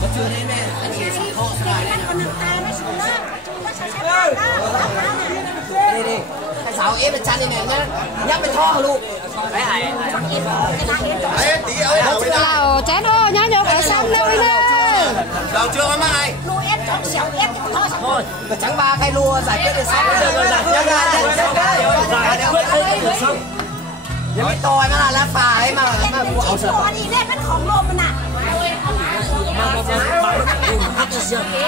có chưa đấy mẹ anh chị sẽ thọ lại đây đi cái sáu em là chăn này nhá nhắc về thọ luôn đấy hải đấy tí ơi nào chén ô nhá nhớ phải xong đâu nữa đầu chưa mấy này lùa em trong xẻo em thì thọ xong thôi trắng ba cây lùa giải quyết được xong rồi giải xong nói to mà là phà ấy mà to đi đấy nó khổng lồ mà nè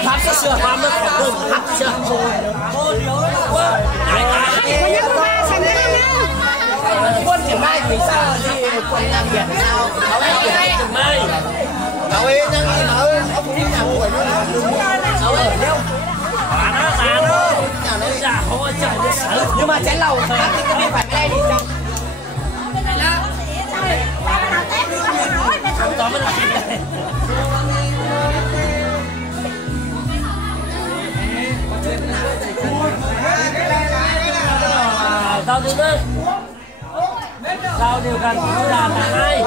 hấp cho sữa hấp nó khổng lồ hấp cho sữa quân chỉ mai vì sao thì quân Nam Việt sao cậu ấy đang đi ở ông phụ nhà buổi nó cậu ở đâu già không có trời nó sợ nhưng mà chén lầu hát thì cái phải đây đi trong đó mới là sao đi đấy sao điều cần là ai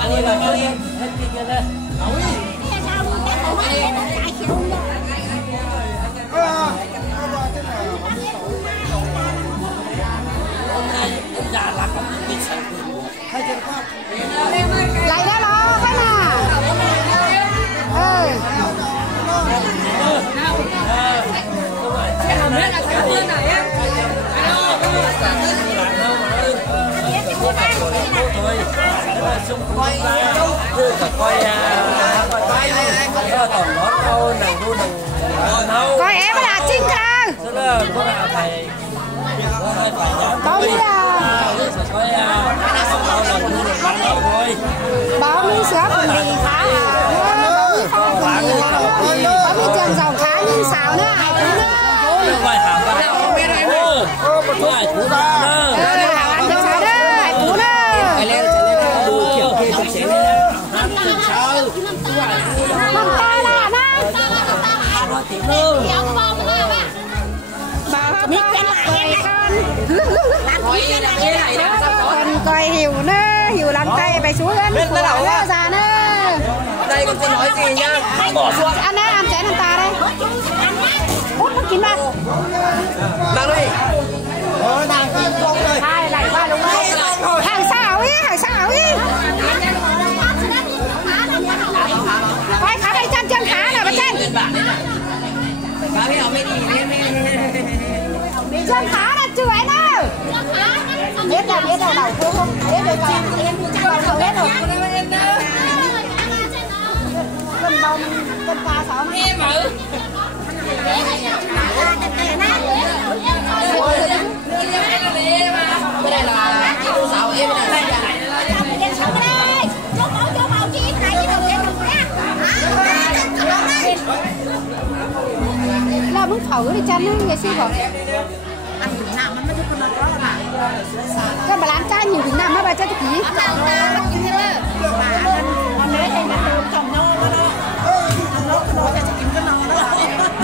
anh đi là bao nhiêu hết tiền đây lại đó lo cái nào coi em là chinh cơ có biết báo mi sữa còn gì khá báo mi chân dầu khá nhưng sao nữa ai cũng nữa còn coi hiểu nữa hiểu làm tay phải xuống ăn của nó ra nữa đây con nói gì nhá bỏ xuống ăn đấy ăn chén ăn ta đây hút mất kín ba đang đi đang không rồi hai lại ba đúng không hàng xào ý quay khá đây chân khá nào bên chân chân khá là chửi nữa biết rồi đầu không biết rồi đầu hết rồi cân ca sáu em ở cái này là cô sáu em này là muốn thử đi chăn nữa người xưa rồi ăn Việt Nam nó mới con nó đó là cái bà làm trái nhiều Việt Nam mấy bà trái kỹ